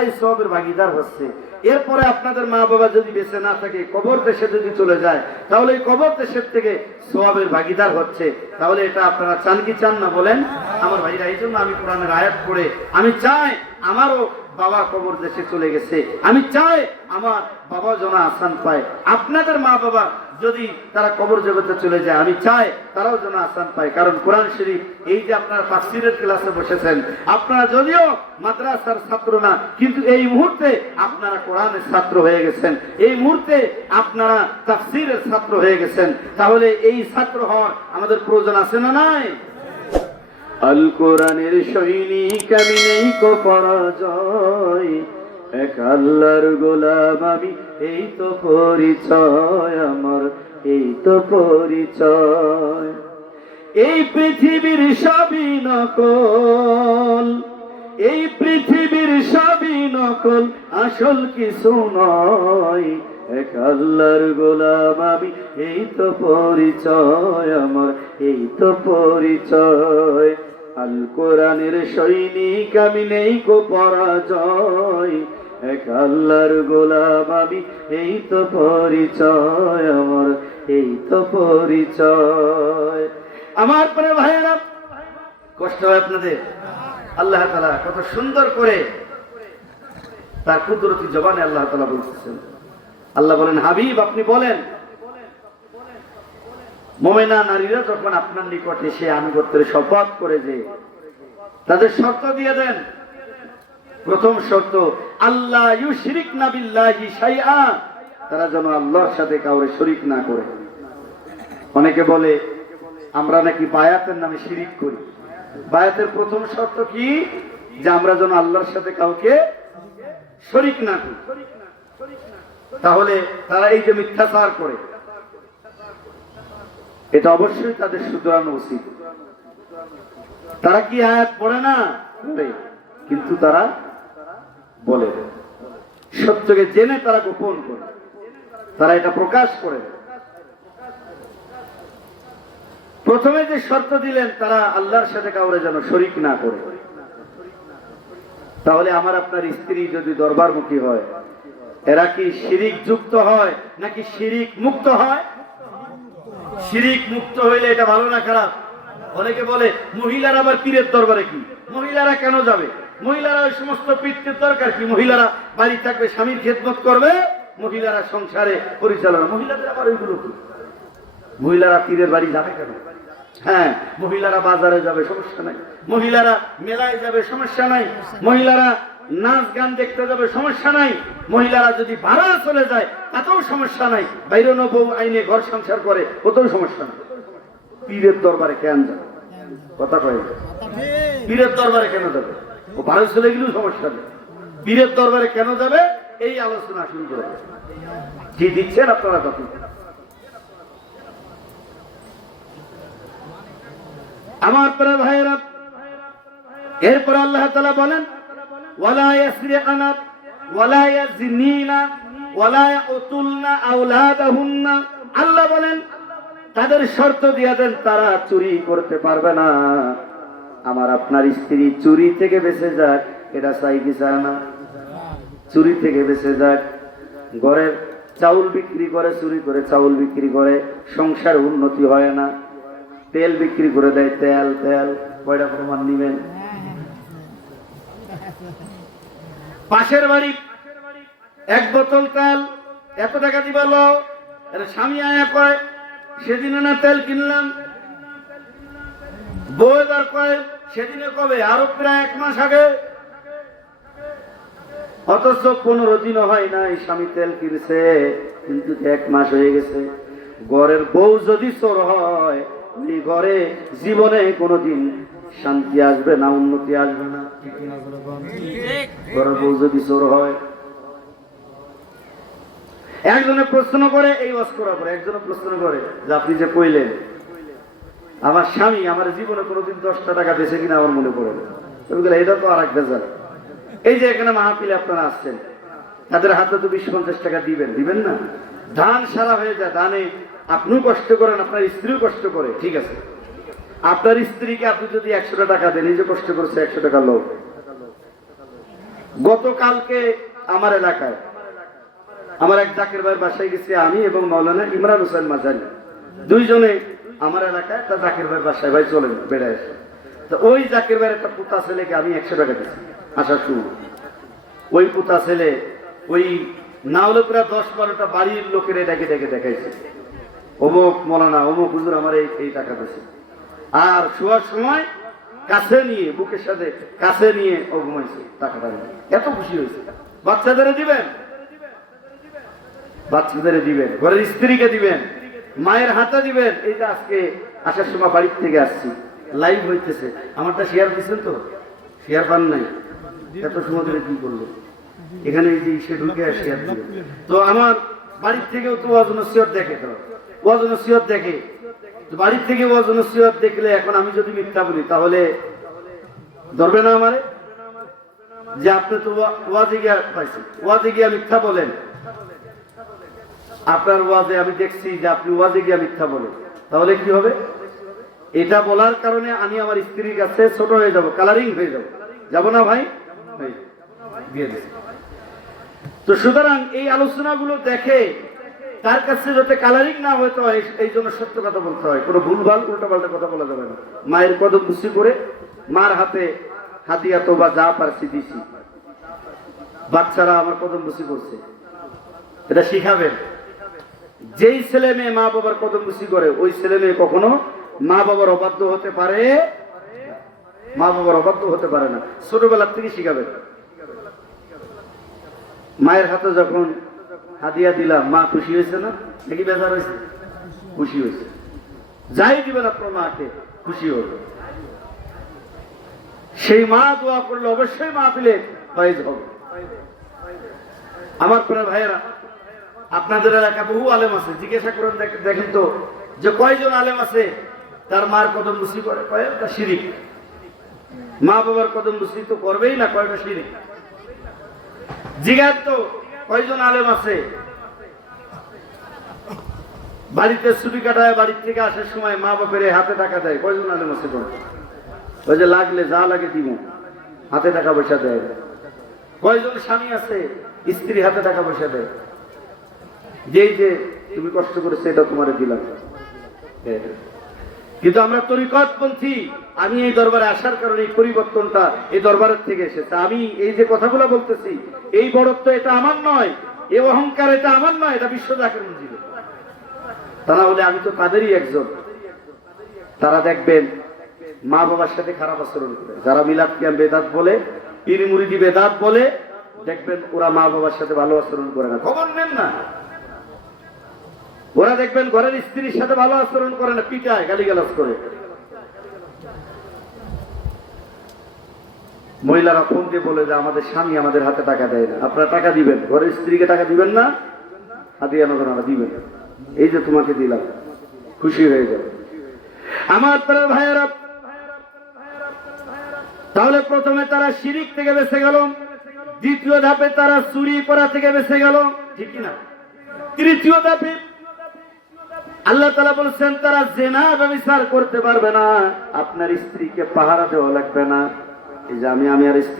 তারাই সওয়াবের ভাগীদার হচ্ছে। এরপরে আপনাদের মা বাবা যদি বেঁচে না থাকে, কবর দেশে যদি চলে যায়, তাহলে এই কবর দেশের থেকে সওয়াবের ভাগীদার হচ্ছে। তাহলে এটা আপনারা চান কি চান না বলেন আমার ভাইরা? এই জন্য আমি কোরআনের আয়াত পড়ে আমি চাই আমারও বাবা কবর দেশে চলে গেছে, আমি চাই আমার বাবা যেন আসান পায়। আপনাদের মা বাবা যদি তারা কবর জগতে চলে যায়, আমি চাই তারাও যেন আসান পায়। কারণ কোরআন শরীফ, এই যে আপনারা তাফসীরের ক্লাসে বসেছেন, আপনারা যদিও মাদ্রাসার ছাত্র না, কিন্তু এই মুহূর্তে আপনারা কোরআনের ছাত্র হয়ে গেছেন, এই মুহূর্তে আপনারা তাফসীরের ছাত্র হয়ে গেছেন। তাহলে এই ছাত্র হওয়ার আমাদের প্রয়োজন আছে না নাই? আল কোরআনের সৈনিক আমি, নেই কো পরাজয়, এক আল্লাহর গোলাম আমি, এই তো পরিচয় আমার, এই তো পরিচয়। এই পৃথিবীর সবই নকল, এই পৃথিবীর সবই নকল, আসল কিছু নয়, এক আল্লাহর গোলাম আমি, এই তো পরিচয় আমার, এই তো পরিচয়। আল কোরআনের সৈনিক আমি, নেই কো পরাজয়, এক আল্লাহর গোলাম আমি, এই তো পরিচয় আমার, এই তো পরিচয়। আমার পরে ভাইয়েরা, কষ্ট হয় আপনাদের? আল্লাহ তাআলা কত সুন্দর করে তার কুদরতি জবানে আল্লাহ তাআলা বলতেছেন। আল্লাহ বলেন, হাবিব আপনি বলেন, মুমিনা নারীরা যখন আপনার নিকটে এসে আনুগত্যের শপথ করে, যে তাদের শর্ত দিয়ে দেন। প্রথম শর্ত, আল্লাহ ইউশরিকনা বিল্লাহি শাইআ, তারা যেন আল্লাহর সাথে কাউকে শরীক না করে। অনেকে বলে আমরা নাকি বায়াতের নামে শিরিক করি। বায়াতের প্রথম শর্ত কি? যে আমরা যেন আল্লাহর সাথে কাউকে শরীক না করি। তাহলে তারা এই যে মিথ্যাচার করে, এটা অবশ্যই তাদের শুধরানো উচিত। তারা কি আয়াত পড়ে না? কিন্তু তারা বলে, সত্যকে জেনে তারা গোপন করে, তারা এটা প্রকাশ করে। প্রথমে যে শর্ত দিলেন, তারা আল্লাহর সাথে কাউরে যেন শরীক না করে। তাহলে আমার আপনার স্ত্রী যদি দরবারমুখী হয়, এরা কি শিরিক যুক্ত হয় নাকি শিরিক মুক্ত হয়? শিরিক মুক্ত হইলে এটা ভালো না খারাপ? অনেকে বলে মহিলারা আবার পীরের দরবারে কি? মহিলারা কেন যাবে? মহিলারা ওই সমস্ত পীরের দরকার কি? মহিলারা বাড়ি থাকবে, স্বামীর খেদমত করবে, মহিলারা সংসারে পরিচালনা। মহিলাদের আবার ওইগুলো কি? মহিলারা পীরের বাড়ি যাবে কেন? হ্যাঁ, মহিলারা বাজারে যাবে, সমস্যা নাই। মহিলারা মেলায় যাবে, সমস্যা নাই। মহিলারা নাচ গান দেখতে যাবে, সমস্যা নাই। মহিলারা যদি ভাড়া চলে যায়, তাতেও সমস্যা নাই। বাইরে বউ আইনে ঘর সংসার করে, ওতেও সমস্যা নাই। পীরের দরবারে কেন যাবে? কথা কয়, পীরের দরবারে কেন যাবে? ও ভাড়া চলে গেলেও সমস্যা নেই। পীরের দরবারে কেন যাবে? এই আলোচনা শুরু করে কি দিচ্ছেন আপনারা তখন? আমার প্রিয় ভাইয়েরা, এরপর আল্লাহ তাআলা বলেন, ওয়ালা ইয়াসরিকানা ওয়ালা ইয়াজনিনা ওয়ালা ইয়াকুতুলনা আওলাদাহুন্না। আল্লাহ বলেন, তাদের শর্ত দিয়ে দেন, তারা চুরি করতে পারবে না। আমার আপনার স্ত্রী চুরি থেকে বেঁচে যাক, এটা চাই কি চায় না? চুরি থেকে বেঁচে যাক। ঘরের চাউল বিক্রি করে, চুরি করে চাউল বিক্রি করে, সংসার উন্নতি হয় না। তেল বিক্রি করে দেয়, তেল তেল কয়টা প্রমাণ নিবেন? পাশের বাড়ি এক বোতল তেল এত টাকা দিবা লো, স্বামী আয়া কয় সেদিনে না তেল কিনলাম। বউ এবার কয় সেদিনে কবে? আরো প্রায় 1 মাস আগে। অথচ 15 দিনও হয় নাই স্বামী তেল কিনছে, কিন্তু 1 মাস হয়ে গেছে। ঘরের বউ যদি চোর হয়, এই ঘরে জীবনে কোনোদিন শান্তি আসবে না, উন্নতি আসবে না। ঘরের বউ যদি চোর হয়। একজনে প্রশ্ন করে, এই ওয়াজ করার পরে একজনে প্রশ্ন করে যে আপনি যে কইলেন আমার স্বামী আমার জীবনে কোনোদিন 10টা টাকা বেঁচে কিনা আমার মনে পড়ে না, এটা তো আর এক বেজার। এই যে এখানে মাহফিলে আপনারা আসছেন, তাদের হাতে তো 20-50 টাকা দিবেন, দিবেন না? ধান সারা হয়ে যায়, ধানে আপনিও কষ্ট করেন, আপনার স্ত্রীও কষ্ট করে, ঠিক আছে। আপনার স্ত্রীকে আপনি যদি 100 টাকা দেন, এই যে কষ্ট করছে 100 টাকা লোক, গতকালকে আমার এলাকায় আমার এক জাকির ভাইয়ের বাসায় গেছি আমি এবং মাওলানা ইমরান হোসেন মাঝারি দুইজনে আমার এলাকায় তা জাকির ভাইয়ের বাসায় ভাই চলেন বেড়ে আসে। তো ওই জাকির ভাইয়ের একটা পুতা ছেলেকে আমি 100 টাকা দিচ্ছি আসার শুরু। ওই পুতা ছেলে ওই না হলে প্রায় 10-12টা বাড়ির লোকের ডেকে ডেকে দেখাইছে, অমুক মৌলানা অমুক হুজুর আমার এই টাকা দিয়েছে। আর শোয়ার সময় কাছে নিয়ে বুকের সাথে কাছে নিয়ে ও ঘুমাইছে টাকাটা নিয়ে। এত খুশি হয়েছে। বাচ্চাদের দিবেন, বাচ্চাদের দিবেন, ঘরের স্ত্রীকে দিবেন, মায়ের হাতে দিবেন। এই যে আজকে আসার সময় বাড়ির থেকে আসছি, লাইভ হইতেছে, আমারটা শেয়ার দিচ্ছেন তো? শেয়ার পান নাই? এত সময় ধরে কি করলো এখানে? এই যে সে ঢুকে শেয়ার দিবে। তো আমার বাড়ির থেকেও তো ওয়াজ নসিহত দেখে, তো ওয়াজ নসিহত দেখে, বাড়ির থেকে ওয়াজ নসিহত দেখলে এখন আমি যদি মিথ্যা বলি তাহলে ধরবে না আমারে? যে আপনি তো ওয়াজে গিয়া পাইছেন, ওয়াজে গিয়া মিথ্যা বলেন, আপনার ওয়াজে আমি দেখছি যে আপনি ওয়াজে গিয়া মিথ্যা বলেন, তাহলে কি হবে? এটা বলার কারণে আমি আমার স্ত্রীর কাছে ছোট হয়ে যাব, কালারিং হয়ে যাব, যাব না ভাই? দিয়ে দিচ্ছি। তো সুতরাং এই আলোচনাগুলো দেখে তার কাছে যাতে কালারিং না হতে হয়, এই জন্য সত্য কথা বলতে হয়, কোনো ভুলভাল উল্টাপাল্টা কথা বলা যাবে না। মায়ের কদম বুঝি করে মার হাতে হাতিয়া তো বা যা পারছি দিছি, বাচ্চারা আমার কদম বুঝি করছে, এটা শিখাবেন। যেই ছেলে মেয়ে মা বাবার কদম বুঝি করে ওই ছেলে মেয়ে কখনো মা বাবার অবাধ্য হতে পারে, মা বাবার অবাধ্য হতে পারে না। ছোটবেলার থেকে শিখাবেন। মায়ের হাতে যখন হাদিয়া দিলাম মা খুশি হয়েছে না নাকি বেজার হয়েছে? খুশি হয়েছে। যাই দিবেন আপনার মাকে খুশি হবে। সেই মা দোয়া করলে অবশ্যই মা পেলে ফায়েজ হবে। আমার প্রিয় ভাইয়েরা, আপনাদের এলাকা বহু আলেম আছে, জিজ্ঞাসা করেন দেখেন তো যে কয়জন আলেম আছে তার মার কদম বুঝি করে? কয়েকটা শিরিক। মা বাবার কদম বুঝি তো করবেই না, কয়টা শিরিক। জিজ্ঞাসা তো কয়জন আলেম আছে বাড়িতে ছুটি কাটায় বাড়ির থেকে আসার সময় মা বাপের হাতে টাকা দেয়? কয়জন আলেম আছে? ওই যে লাগলে যা লাগে দিব, হাতে টাকা পয়সা দেয়। কয়জন স্বামী আছে স্ত্রী হাতে টাকা পয়সা দেয়, যেই যে তুমি কষ্ট করেছো এটা তোমারে দিলাম। কিন্তু আমরা তরিকতপন্থী, আমি এই দরবারে আসার কারণে এই পরিবর্তনটা এই দরবারের থেকে এসেছে। আমি এই যে কথাগুলো বলতেছি, এই বড়ত্ব এটা আমার নয়, এই অহংকার এটা আমার নয়, এটা বিশ্ব জাকির মঞ্জিল। তারা বলে আমি তো তাদেরই একজন। তারা দেখবেন মা বাবার সাথে খারাপ আচরণ করে, যারা মিলাদ কিয়াম বেদাত বলে, পীর মুরিদি বেদাত বলে, দেখবেন ওরা মা বাবার সাথে ভালো আচরণ করে না। খবর নেন না, ওরা দেখবেন ঘরের স্ত্রীর সাথে ভালো আচরণ করে না, পিটায়, গালিগালাজ করে। মহিলারা ফোন দিয়ে বলে যে আমাদের স্বামী আমাদের হাতে টাকা দেয় না। আপনারা টাকা দিবেন, ঘরের স্ত্রীকে টাকা দিবেন না, হাদিয়া নজরানা দিবেন। এই যে তোমাকে দিলাম, খুশি হয়ে যাবে। আমার প্রিয় ভাইয়েরা, তাহলে প্রথমে তারা শিরিক থেকে বেঁচে গেল, দ্বিতীয় ধাপে তারা চুরি করা থেকে বেঁচে গেল, ঠিক না? তৃতীয় ধাপে আল্লাহ তাআলা বলেছেন তারা জিনা ব্যভিচার করতে পারবে না, আপনার স্ত্রীকে পাহারা দেওয়া লাগবে না। এই যে আমি আর স্ত্রী